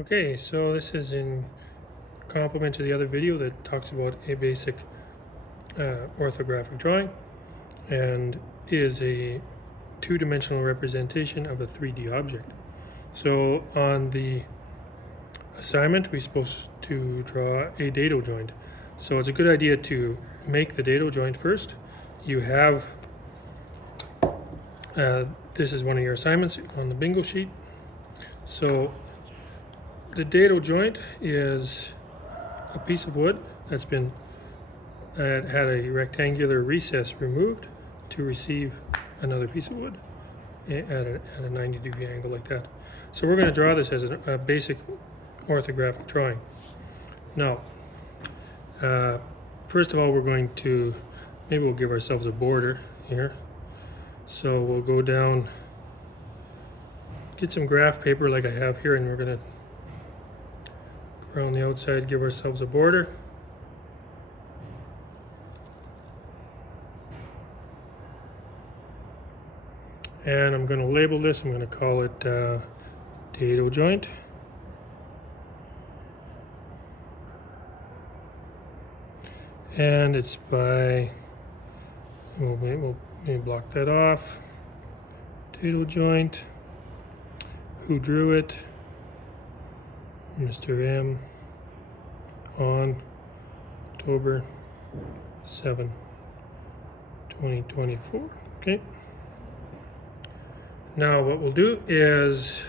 Okay, so this is in complement to the other video that talks about a basic orthographic drawing and is a two-dimensional representation of a 3D object. So on the assignment, we're supposed to draw a dado joint. So it's a good idea to make the dado joint first. You have, this is one of your assignments on the bingo sheet. So the dado joint is a piece of wood that's been had a rectangular recess removed to receive another piece of wood at a 90-degree angle like that. So we're going to draw this as a basic orthographic drawing. Now, first of all, we're going to, maybe we'll give ourselves a border here. So we'll go down, get some graph paper like I have here, and we're going to around the outside give ourselves a border. And I'm going to label this, I'm going to call it dado joint. And it's by, we'll maybe block that off. Dado joint. Who drew it? Mr. M. On October 7, 2024. Okay. Now what we'll do is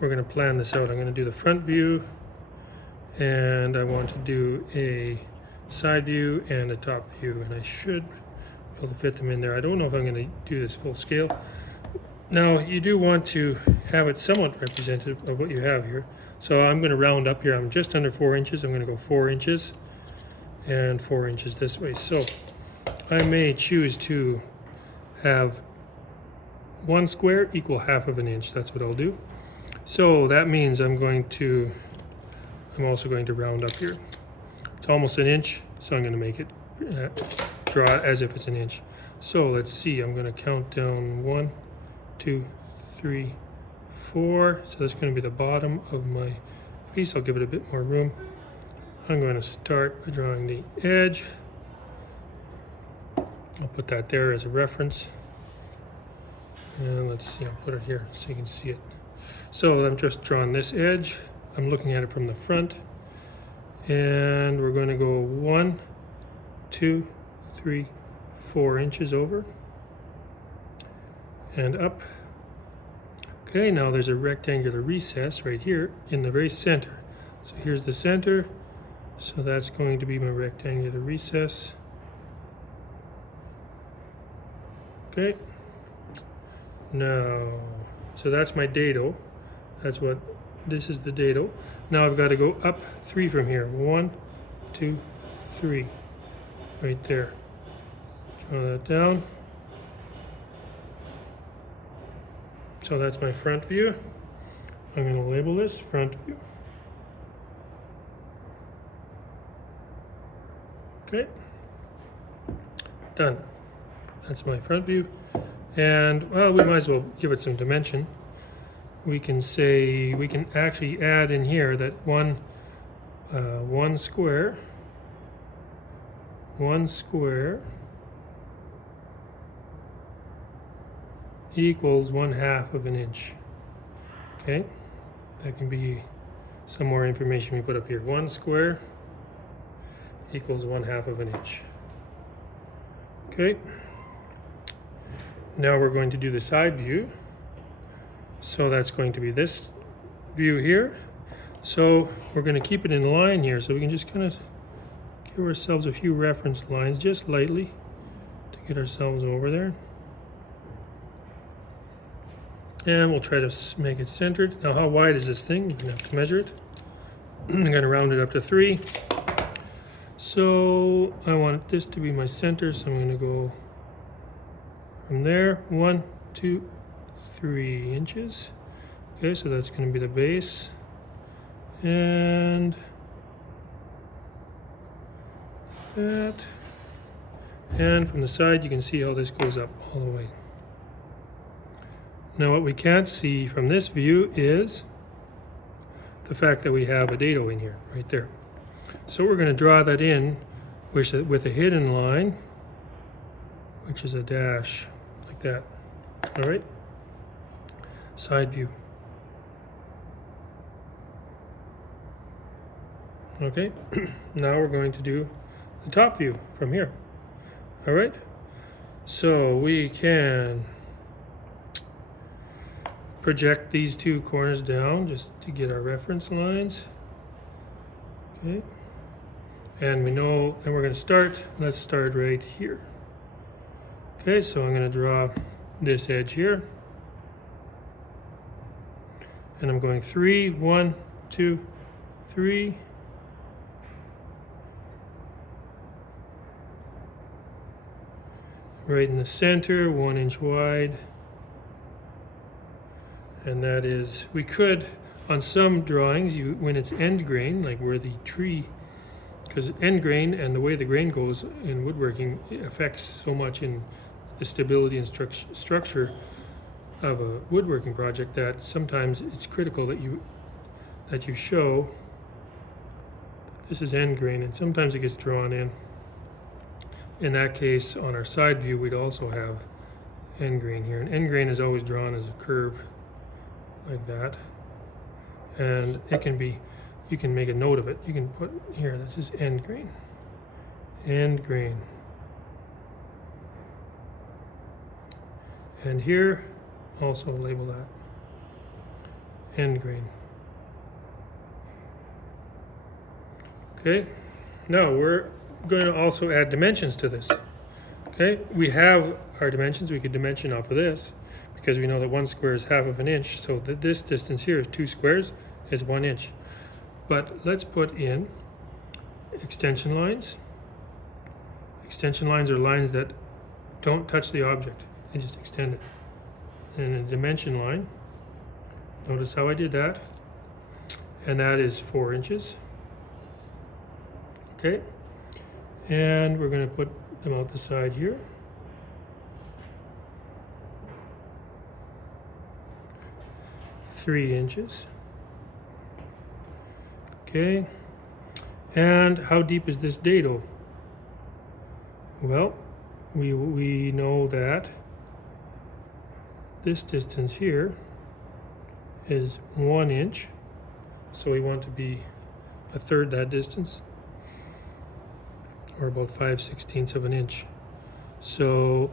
we're going to plan this out. I'm going to do the front view, and I want to do a side view and a top view, and I should be able to fit them in there. I don't know if I'm going to do this full scale. Now you do want to have it somewhat representative of what you have here. So I'm going to round up here. I'm just under 4 inches. I'm going to go 4 inches and 4 inches this way. So I may choose to have 1 square equal half of an inch. That's what I'll do. So that means I'm also going to round up here. It's almost an inch, so I'm going to make it draw it as if it's an inch. So let's see. I'm going to count down 1, 2, 3, 4. So that's going to be the bottom of my piece. I'll give it a bit more room. I'm going to start by drawing the edge. I'll put that there as a reference. And let's see, I'll put it here so you can see it. So I'm just drawing this edge. I'm looking at it from the front. And we're going to go 1, 2, 3, 4 inches over and up. Okay, now there's a rectangular recess right here in the very center. So here's the center. So that's going to be my rectangular recess. Okay. Now, so that's my dado. This is the dado. Now I've got to go up 3 from here. 1, 2, 3. Right there. Draw that down. So that's my front view. I'm going to label this front view. Okay. Done. That's my front view. And, well, we might as well give it some dimension. We can actually add in here that one square equals 1/2 of an inch. Okay, that can be some more information we put up here. 1 square equals 1/2 of an inch. Okay. Now we're going to do the side view. So that's going to be this view here. So we're going to keep it in line here. So we can just kind of give ourselves a few reference lines just lightly to get ourselves over there. And we'll try to make it centered. Now how wide is this thing? We're going to have to measure it. I'm going to round it up to 3. So I want this to be my center. So I'm going to go from there, 1, 2, 3 inches. Okay, so that's going to be the base. And that. And from the side, you can see how this goes up all the way. Now what we can't see from this view is the fact that we have a dado in here, right there. So we're going to draw that in with a hidden line, which is a dash, like that. All right? Side view. Okay, now we're going to do the top view from here. All right, so we can project these two corners down just to get our reference lines. Okay, and we know, and we're going to start, let's start right here. Okay, so I'm going to draw this edge here. And I'm going 3, 1, 2, 3. Right in the center, 1 inch wide. And that is, we could, on some drawings, when it's end grain, like where the tree, because end grain and the way the grain goes in woodworking affects so much in the stability and structure of a woodworking project that sometimes it's critical that you show this is end grain, and sometimes it gets drawn in. In that case, on our side view, we'd also have end grain here. And end grain is always drawn as a curve like that. And it can be, you can make a note of it. You can put here, this is end grain. End grain. And here, also label that. End grain. Okay, now we're going to also add dimensions to this. Okay, we have our dimensions. We could dimension off of this because we know that 1 square is half of an inch. So this distance here is 2 squares is 1 inch. But let's put in extension lines. Extension lines are lines that don't touch the object. They just extend it. And a dimension line, notice how I did that. And that is 4 inches. Okay. And we're going to put them out the side here. Three inches. Okay. And how deep is this dado? Well, we know that this distance here is 1 inch. So we want to be a third that distance, or about 5/16 of an inch. So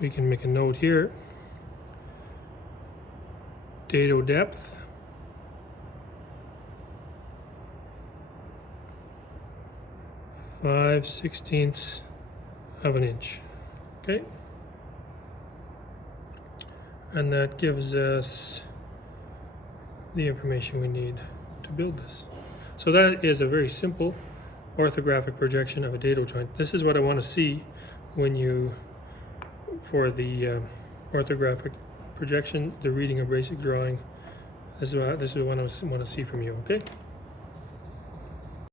we can make a note here. Dado depth. (5/16 of an inch). Okay. And that gives us the information we need to build this. So that is a very simple orthographic projection of a dado joint. This is what I want to see when you, for the orthographic projection, the reading of basic drawing. This is what I want to see from you, okay?